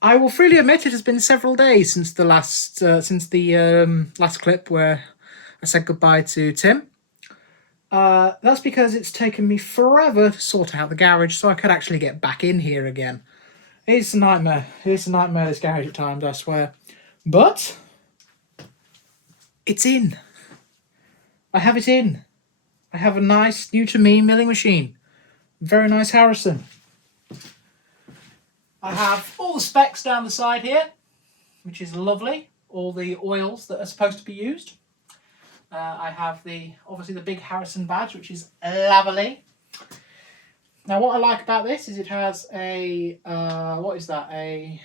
I will freely admit it has been several days since the last clip where I said goodbye to Tim. That's because it's taken me forever to sort out the garage so I could actually get back in here again. It's a nightmare. It's a nightmare, this garage at times, I swear. But it's in. I have it in. I have a nice, new to me milling machine. Very nice Harrison. I have all the specs down the side here, which is lovely. All the oils that are supposed to be used. I have obviously the big Harrison badge, which is lovely. Now, what I like about this is it has a a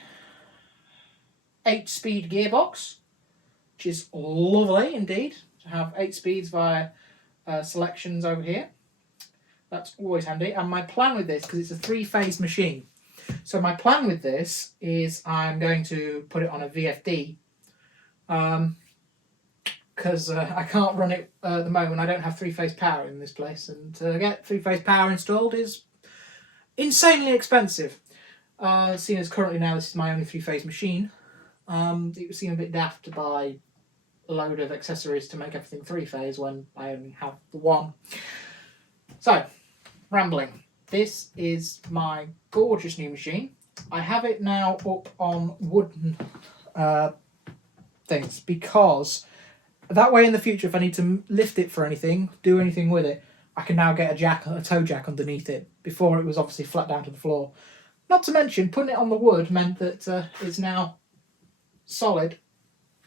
8-speed gearbox, which is lovely indeed to have 8 speeds via selections over here. That's always handy. And my plan with this, because it's a 3-phase machine, so my plan with this is I'm going to put it on a VFD. Because I can't run it at the moment. I don't have 3-phase power in this place, and to get 3-phase power installed is insanely expensive. Seeing as currently now this is my only 3-phase machine, it would seem a bit daft to buy a load of accessories to make everything 3-phase when I only have the one. So, rambling. This is my gorgeous new machine. I have it now up on wooden things because that way in the future, if I need to lift it for anything, do anything with it, I can now get a toe jack underneath it. Before it was obviously flat down to the floor. Not to mention, putting it on the wood meant that it's now solid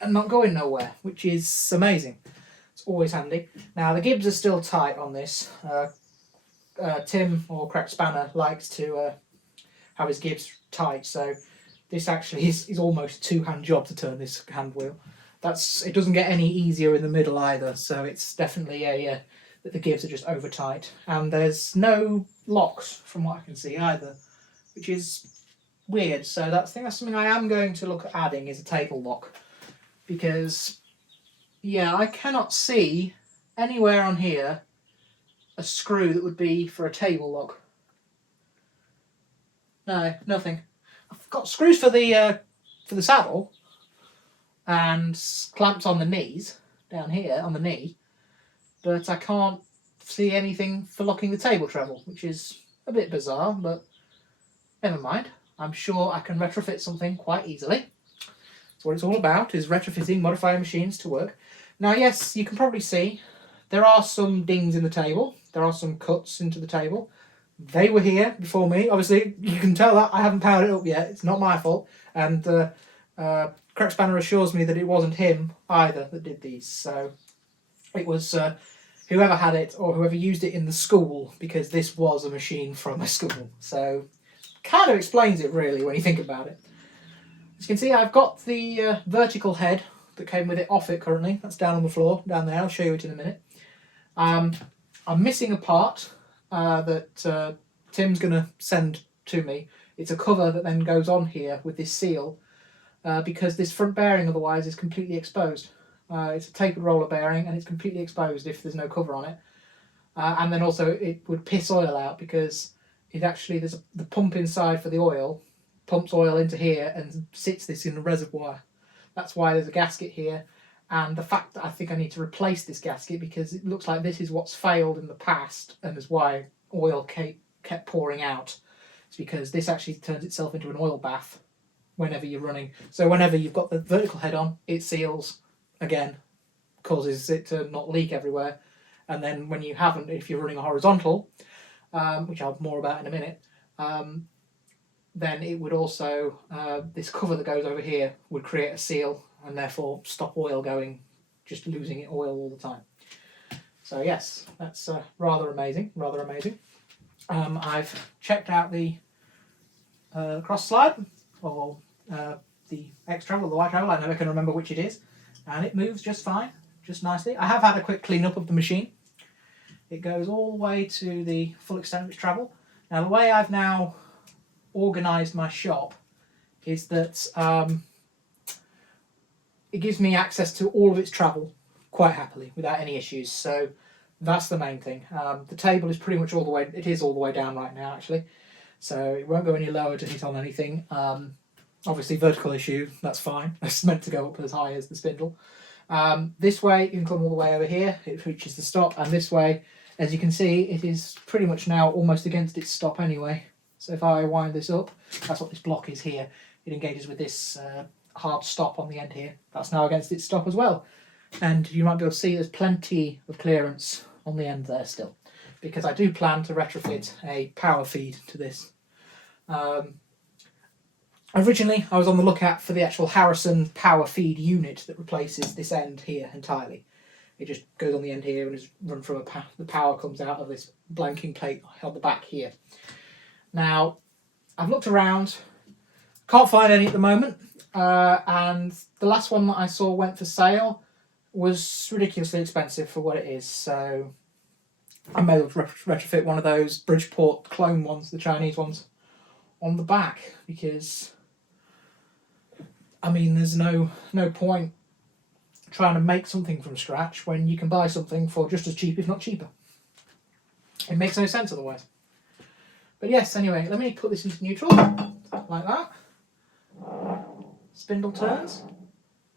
and not going nowhere, which is amazing. It's always handy. Now, the gibs are still tight on this. Tim, or Crack Spanner, likes to have his gibs tight, so this actually is almost a 2-hand job to turn this hand wheel. It doesn't get any easier in the middle either, so it's definitely that the gibs are just over tight. And there's no locks from what I can see either, which is weird. So I think that's something I am going to look at adding, is a table lock. Because, yeah, I cannot see anywhere on here a screw that would be for a table lock. No, nothing. I've got screws for the saddle and clamps on the knees, down here on the knee, but I can't see anything for locking the table treble, which is a bit bizarre, but never mind. I'm sure I can retrofit something quite easily. That's what it's all about, is retrofitting modifying machines to work. Now, yes, you can probably see there are some dings in the table. There are some cuts into the table. They were here before me. Obviously, you can tell that I haven't powered it up yet. It's not my fault. And Crack Spanner assures me that it wasn't him either that did these. So it was whoever had it or whoever used it in the school, because this was a machine from a school. So kind of explains it really when you think about it. As you can see, I've got the vertical head that came with it off it currently. That's down on the floor, down there. I'll show you it in a minute. I'm missing a part that Tim's going to send to me. It's a cover that then goes on here with this seal because this front bearing otherwise is completely exposed. It's a tapered roller bearing and it's completely exposed if there's no cover on it. And then also it would piss oil out because there's the pump inside for the oil, pumps oil into here and sits this in the reservoir. That's why there's a gasket here. And the fact that I think I need to replace this gasket because it looks like this is what's failed in the past and is why oil kept pouring out. It's because this actually turns itself into an oil bath whenever you're running. So whenever you've got the vertical head on, it seals again, causes it to not leak everywhere. And then when you haven't, if you're running a horizontal, which I'll have more about in a minute, then it would also, this cover that goes over here would create a seal and therefore stop oil going, just losing it oil all the time. So yes, that's rather amazing. I've checked out the cross slide, or the X travel, the Y travel, I never can remember which it is, and it moves just fine, just nicely. I have had a quick clean up of the machine. It goes all the way to the full extent of its travel. Now the way I've now organised my shop is that it gives me access to all of its travel quite happily without any issues. So that's the main thing. The table is pretty much all the way down right now actually. So it won't go any lower to hit on anything. Obviously vertical issue, that's fine. It's meant to go up as high as the spindle. This way you can come all the way over here, it reaches the stop, and this way, as you can see, it is pretty much now almost against its stop anyway. So if I wind this up, that's what this block is here. It engages with this hard stop on the end here. That's now against its stop as well. And you might be able to see there's plenty of clearance on the end there still, because I do plan to retrofit a power feed to this. Originally, I was on the lookout for the actual Harrison power feed unit that replaces this end here entirely. It just goes on the end here and is run from the power comes out of this blanking plate on the back here. Now, I've looked around, can't find any at the moment, and the last one that I saw went for sale was ridiculously expensive for what it is, so I may well retrofit one of those Bridgeport clone ones, the Chinese ones, on the back, because I mean there's no point trying to make something from scratch when you can buy something for just as cheap, if not cheaper. It makes no sense otherwise. But yes, anyway, let me put this into neutral, like that. Spindle turns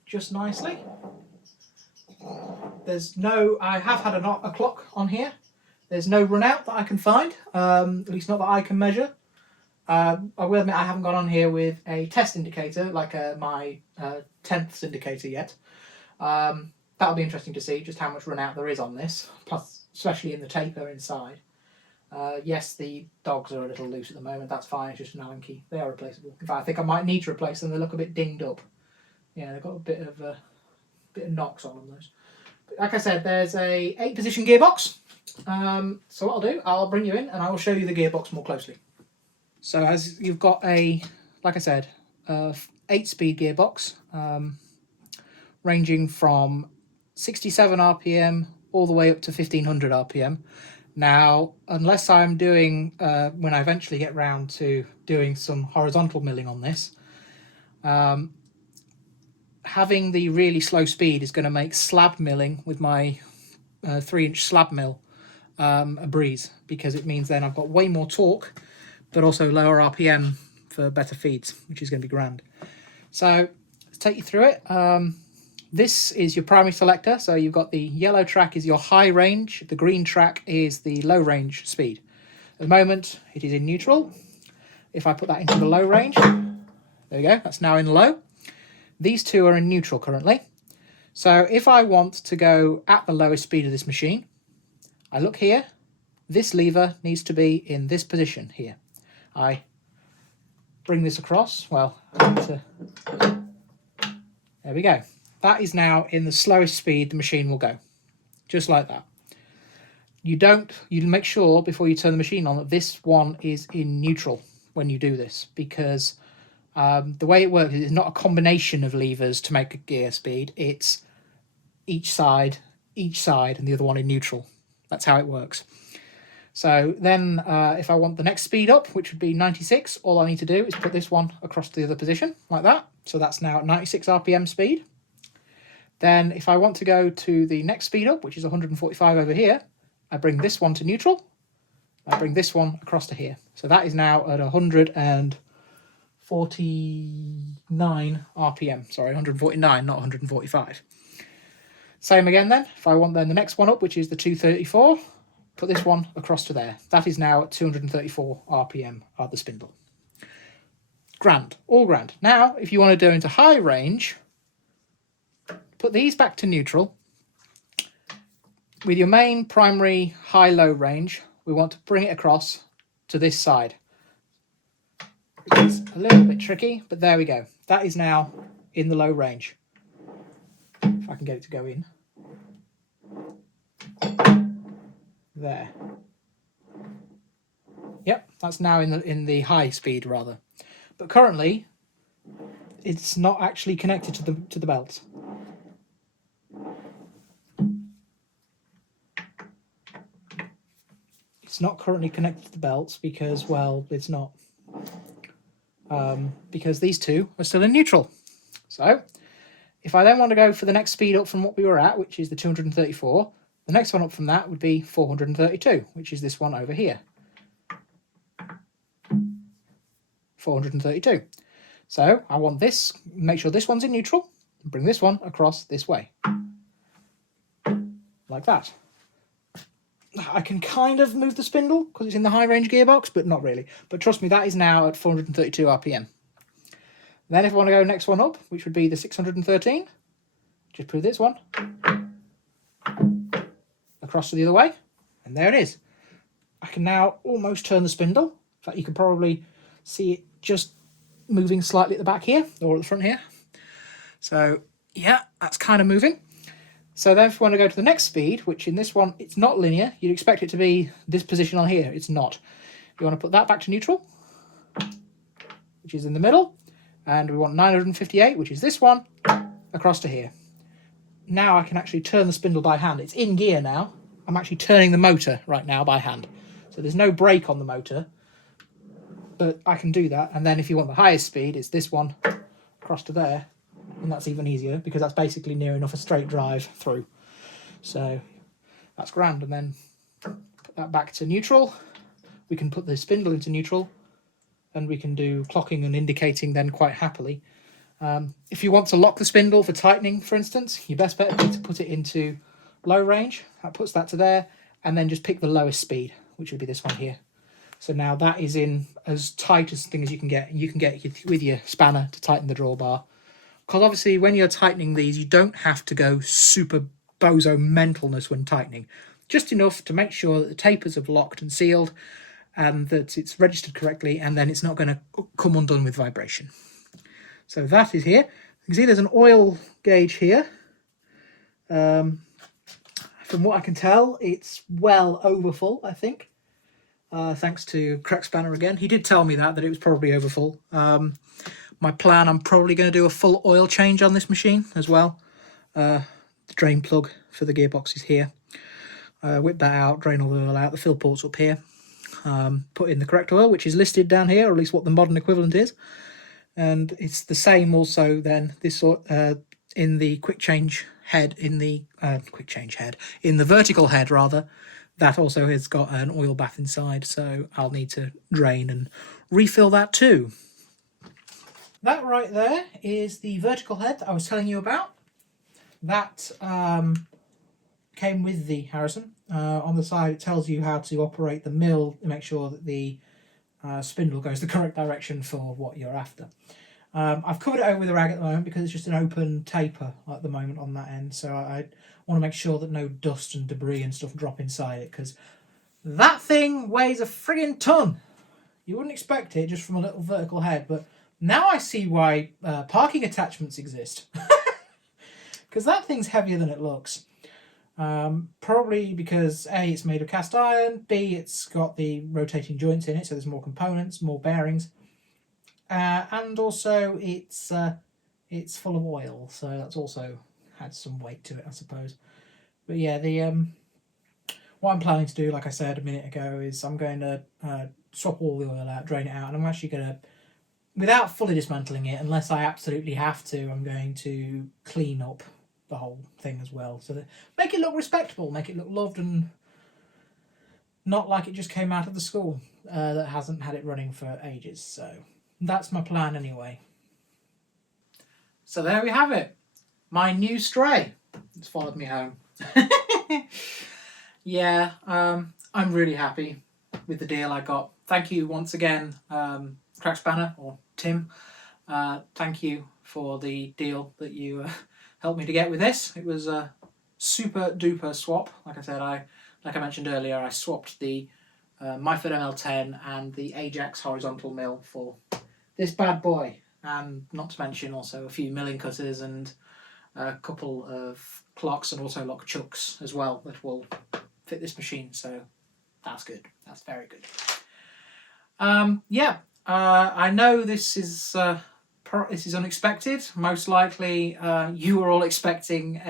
just nicely. There's no, I have had a clock on here. There's no run out that I can find, at least not that I can measure. I will admit I haven't gone on here with a test indicator, like my 10th indicator yet. That'll be interesting to see just how much run out there is on this, plus especially in the taper inside. Yes, the dogs are a little loose at the moment, that's fine, it's just an Allen key. They are replaceable. In fact, I think I might need to replace them, they look a bit dinged up. Yeah, they've got a bit of knocks on them, those. But like I said, there's a 8-position gearbox. So what I'll do, I'll bring you in and I will show you the gearbox more closely. So as you've got a, like I said, 8-speed gearbox, ranging from 67 RPM all the way up to 1500 RPM. Now, unless I'm doing, when I eventually get round to doing some horizontal milling on this, having the really slow speed is going to make slab milling with my 3-inch slab mill a breeze, because it means then I've got way more torque, but also lower RPM for better feeds, which is going to be grand. So let's take you through it. This is your primary selector, so you've got the yellow track is your high range, the green track is the low range speed. At the moment it is in neutral. If I put that into the low range, there we go, that's now in low. These two are in neutral currently. So if I want to go at the lowest speed of this machine, I look here, this lever needs to be in this position here. I bring this across, well, there we go. That is now in the slowest speed the machine will go, just like that. You make sure before you turn the machine on that this one is in neutral when you do this, because the way it works is it's not a combination of levers to make a gear speed, it's each side, and the other one in neutral. That's how it works. So then if I want the next speed up, which would be 96, all I need to do is put this one across to the other position, like that. So that's now at 96 RPM speed. Then if I want to go to the next speed up, which is 145 over here, I bring this one to neutral. I bring this one across to here. So that is now at 149 RPM. Sorry, 149, not 145. Same again then. If I want then the next one up, which is the 234, put this one across to there. That is now at 234 RPM of the spindle. Grand, all grand. Now, if you want to go into high range, put these back to neutral. With your main primary high-low range, we want to bring it across to this side. It's a little bit tricky, but there we go. That is now in the low range. If I can get it to go in. There. Yep, that's now in the high speed rather. But currently, it's not actually connected to the belt. It's not currently connected to the belts because, well, it's not. Because these two are still in neutral. So, if I then want to go for the next speed up from what we were at, which is the 234, the next one up from that would be 432, which is this one over here. 432. So I want this, make sure this one's in neutral, and bring this one across this way. Like that. I can kind of move the spindle because it's in the high range gearbox, but not really. But trust me, that is now at 432 RPM. Then if I want to go next one up, which would be the 613, just put this one across to the other way, and there it is. I can now almost turn the spindle. In fact, you can probably see it just moving slightly at the back here, or at the front here. So yeah, that's kind of moving. So then if we want to go to the next speed, which in this one, it's not linear. You'd expect it to be this position on here. It's not. You want to put that back to neutral, which is in the middle. And we want 958, which is this one, across to here. Now I can actually turn the spindle by hand. It's in gear now. I'm actually turning the motor right now by hand. So there's no brake on the motor, but I can do that. And then if you want the highest speed, it's this one across to there. And that's even easier because that's basically near enough a straight drive through. So that's grand. And then put that back to neutral. We can put the spindle into neutral and we can do clocking and indicating then quite happily. If you want to lock the spindle for tightening, for instance, your best bet would be to put it into low range. That puts that to there, and then just pick the lowest speed, which would be this one here. So now that is in as tight as thing as you can get. You can get with your spanner to tighten the drawbar. Because obviously when you're tightening these, you don't have to go super bozo mentalness when tightening. Just enough to make sure that the tapers have locked and sealed and that it's registered correctly, and then it's not going to come undone with vibration. So that is here. You can see there's an oil gauge here. From what I can tell, it's well over full, I think. Thanks to Crack Spanner again. He did tell me that it was probably over full. My plan, I'm probably going to do a full oil change on this machine as well. The drain plug for the gearbox is here. Whip that out, drain all the oil out. The fill port's up here. Put in the correct oil, which is listed down here, or at least what the modern equivalent is. And it's the same also then this in the quick change head, in the vertical head rather. That also has got an oil bath inside, so I'll need to drain and refill that too. That right there is the vertical head that I was telling you about. That came with the Harrison. On the side it tells you how to operate the mill to make sure that the spindle goes the correct direction for what you're after. I've covered it over with a rag at the moment because it's just an open taper at the moment on that end, so I want to make sure that no dust and debris and stuff drop inside it, because that thing weighs a friggin' ton. You wouldn't expect it just from a little vertical head, but now I see why parking attachments exist. Because that thing's heavier than it looks. Probably because A, it's made of cast iron, B, it's got the rotating joints in it, so there's more components, more bearings, and also it's full of oil, so that's also had some weight to it, I suppose. But yeah, what I'm planning to do, like I said a minute ago, is I'm going to swap all the oil out, drain it out, and I'm actually going to, without fully dismantling it, unless I absolutely have to, I'm going to clean up the whole thing as well, so that make it look respectable, make it look loved, and not like it just came out of the school that hasn't had it running for ages. So that's my plan anyway. So there we have it, my new stray. It's followed me home. Yeah, I'm really happy with the deal I got. Thank you once again, Crack Spanner, or Tim. Thank you for the deal that you helped me to get with this. It was a super duper swap. Like I said, like I mentioned earlier, I swapped the Myford ML10 and the Ajax horizontal mill for this bad boy, and not to mention also a few milling cutters and a couple of clocks and auto lock chucks as well that will fit this machine. So that's good. That's very good. Yeah, I know this is unexpected. Most likely, you were all expecting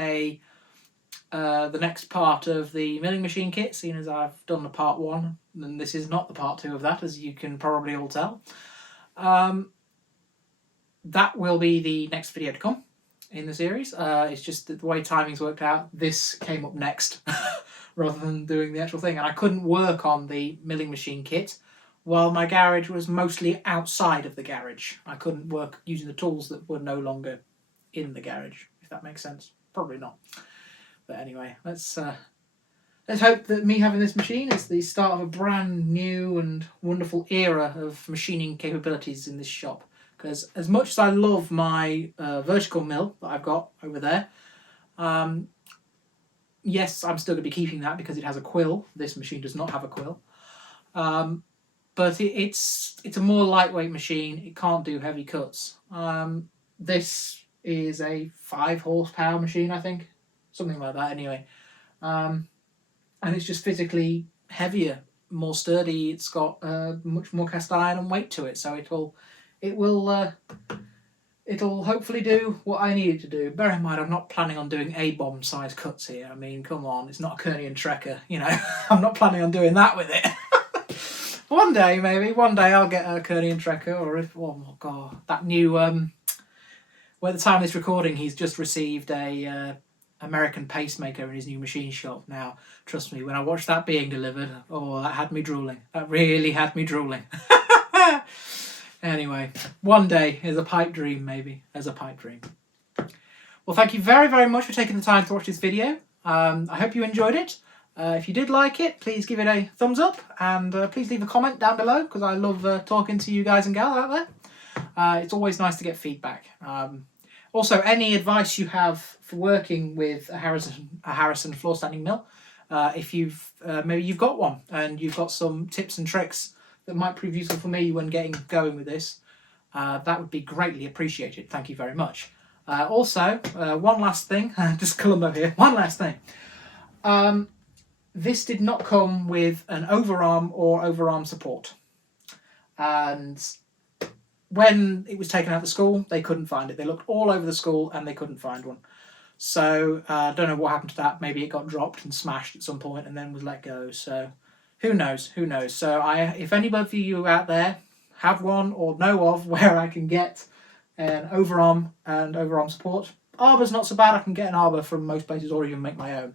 the next part of the milling machine kit, seeing as I've done the part 1, and this is not the part 2 of that, as you can probably all tell. That will be the next video to come in the series. It's just that the way timing's worked out, this came up next rather than doing the actual thing, and I couldn't work on the milling machine kit while my garage was mostly outside of the garage. I couldn't work using the tools that were no longer in the garage, if that makes sense. Probably not. But anyway, let's hope that me having this machine is the start of a brand new and wonderful era of machining capabilities in this shop. Because as much as I love my vertical mill that I've got over there, yes, I'm still going to be keeping that because it has a quill. This machine does not have a quill. But it's a more lightweight machine. It can't do heavy cuts. This is a 5 horsepower machine, I think. Something like that anyway. And it's just physically heavier, more sturdy. It's got much more cast iron and weight to it, so it'll hopefully do what I need it to do. Bear in mind, I'm not planning on doing A-bomb size cuts here. I mean, come on, it's not a Kearney and Trekker, you know. I'm not planning on doing that with it. One day, maybe. One day I'll get a Kearney and Trekker, or if, oh my god, that new, well, at the time of this recording, he's just received a American pacemaker in his new machine shop. Now, trust me, when I watched that being delivered, oh, that had me drooling. That really had me drooling. Anyway, one day is a pipe dream, maybe, as a pipe dream. Well, thank you very, very much for taking the time to watch this video. I hope you enjoyed it. If you did like it, please give it a thumbs up, and please leave a comment down below, because I love talking to you guys and gals out there. It's always nice to get feedback. Also, any advice you have for working with a Harrison floor standing mill, if maybe you've got one and you've got some tips and tricks that might prove useful for me when getting going with this, that would be greatly appreciated. Thank you very much. Also, one last thing, just Columbo here, one last thing. This did not come with an overarm or overarm support. And when it was taken out of the school, they couldn't find it. They looked all over the school and they couldn't find one. So I don't know what happened to that. Maybe it got dropped and smashed at some point and then was let go. So who knows? Who knows? So if anybody of you out there have one or know of where I can get an overarm and overarm support, arbor's not so bad. I can get an arbor from most places or even make my own.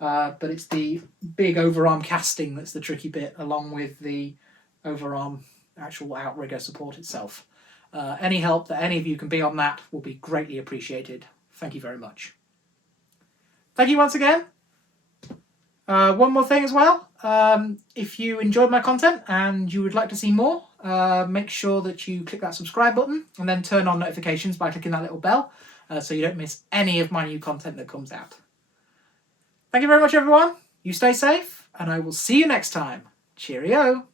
But it's the big overarm casting that's the tricky bit, along with the overarm actual outrigger support itself. Any help that any of you can be on that will be greatly appreciated. Thank you very much. Thank you once again. One more thing as well. If you enjoyed my content and you would like to see more, make sure that you click that subscribe button and then turn on notifications by clicking that little bell, so you don't miss any of my new content that comes out. Thank you very much, everyone. You stay safe, and I will see you next time. Cheerio.